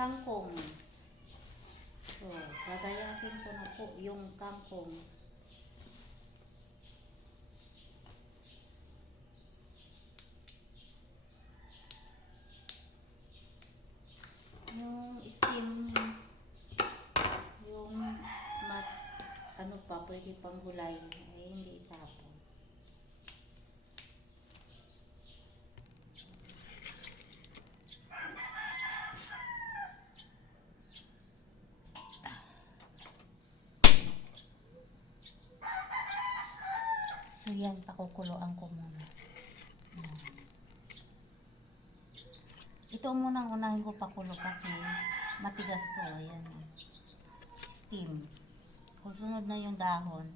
kangkong. So, gagayatin ko na po yung kangkong. Yung steam, yung ano pa, pwede pang gulayin. Ay, hindi itapon. So, yan, pakukuloan ko muna. Ito muna ang unahin ko pakulo kasi matigas to. Ayan. Steam. Kung sunod na yung dahon.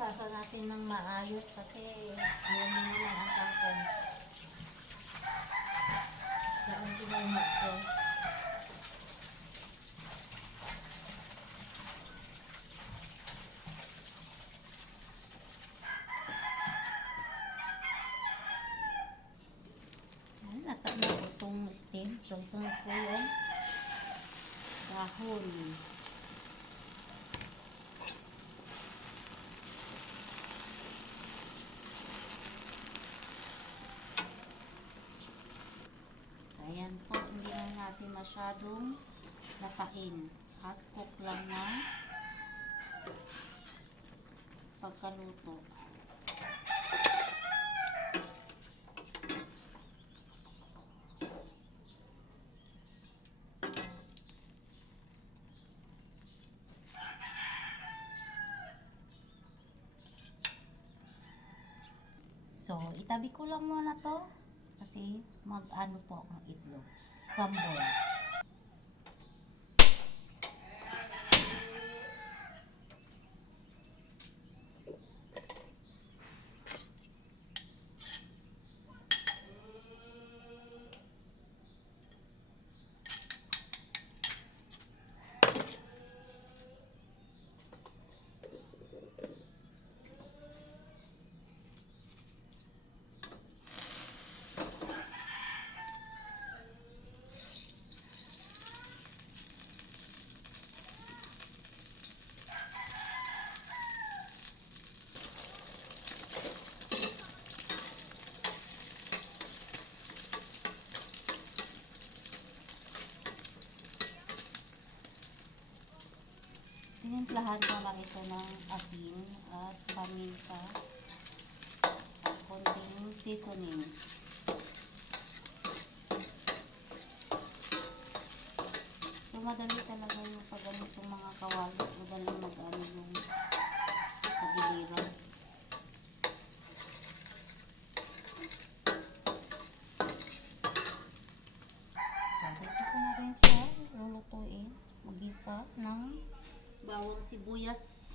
Sasa natin ng maayos kasi ayan mo lang ang kangkong. Saan ginamit ko. Ayan, natapos itong steam. So, isunod ko yung dahon. Ayan po, hindi na natin masyadong napain. Hot cook lang na pagkaluto. So, itabi ko lang muna to kasi mag-ano po ang itlog. Scramble. Tinimplahan ko lang ito ng asin at paminta at konting seasoning. So, madali talaga yung pagganitong mga kawali. Madali mag-ano yung pagiliran. So, dito ko na rin siya lulutuin. Mag-isa ng bawang sibuyas.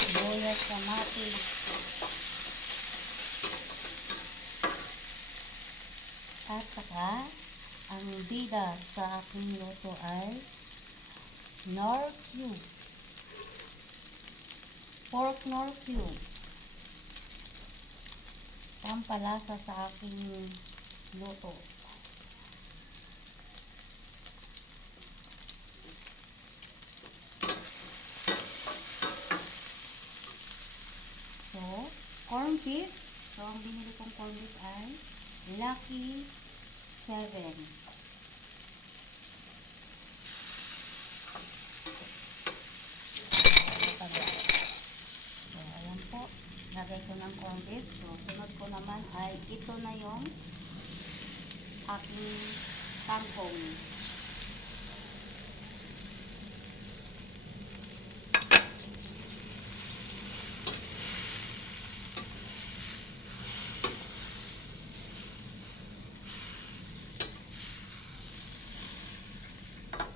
Sibuyas, kamatis. At saka, ang bida sa aking luto ay Knorr cube. Pork Knorr cube. Pampalasa sa aking luto. beef. So, ang binili kong corned beef ay Lucky 7. So, ayan po. Lagay ko ng corned beef. So, sunod ko naman ay ito na yung aking kangkong.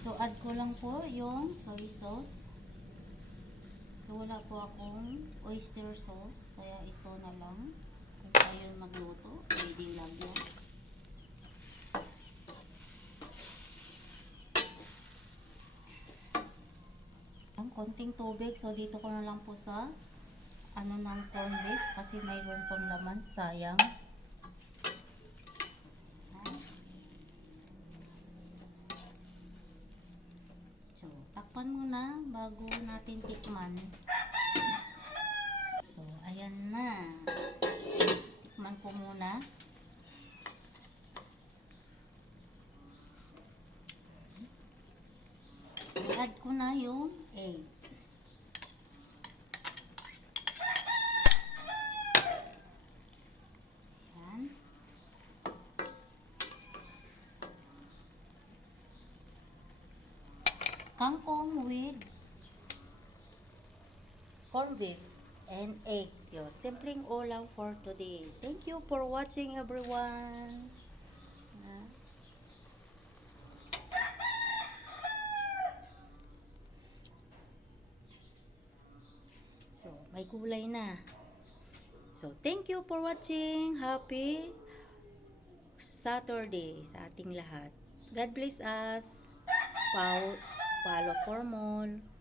So, add ko lang po yung soy sauce. So, wala po akong oyster sauce. Kaya ito na lang. Kung kayo magluto, pwede lang yun. Ang konting tubig. So, dito ko na lang po sa ng corned beef. Kasi mayroon pong laman. Sayang. So, takpan muna bago natin tikman. So, ayan na. Tikman ko muna. So, add ko na yung egg. Ayan. Kangkong with corned beef and egg. Yo, simpleng ulam for today. Thank you for watching, everyone. So, may gulay na. So, thank you for watching. Happy Saturday sa ating lahat. God bless us. Follow for more.